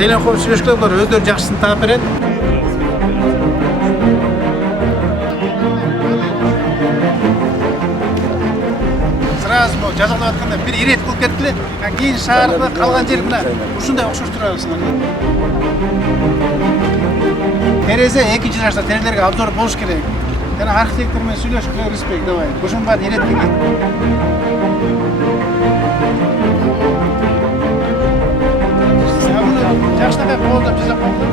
Зеленков сүйлөшкөндөр өздөрү жакшысын таап берет. Сразу жазалап атканда бир ирет кылып кетти. Кийин шаарда калган жер мына ушундай окшоштурабызсыңар. Терезе экинчи этажда терезелерге обзор болуш керек. Жана архитектор менен сүйлөшүп көрүшпөйк, давай. Ушунун баарын иретке кет. Жакшынакай колдоп жасап койду.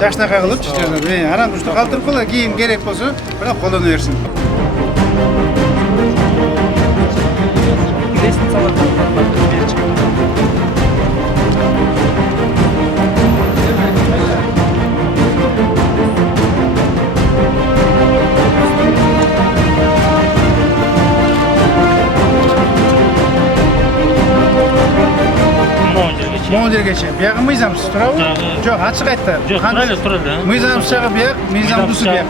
Жакшынакай кылып жасап. Анан ушта калтырып коела, кийин керек болсо, бирок колдоно берсин. Моң жерге бияғы мыйзамсыз турабы? Жок, ачык айтты. Жок, туралы. Мыйзамсыз жагы бияк, мыйзамдуусу бияк.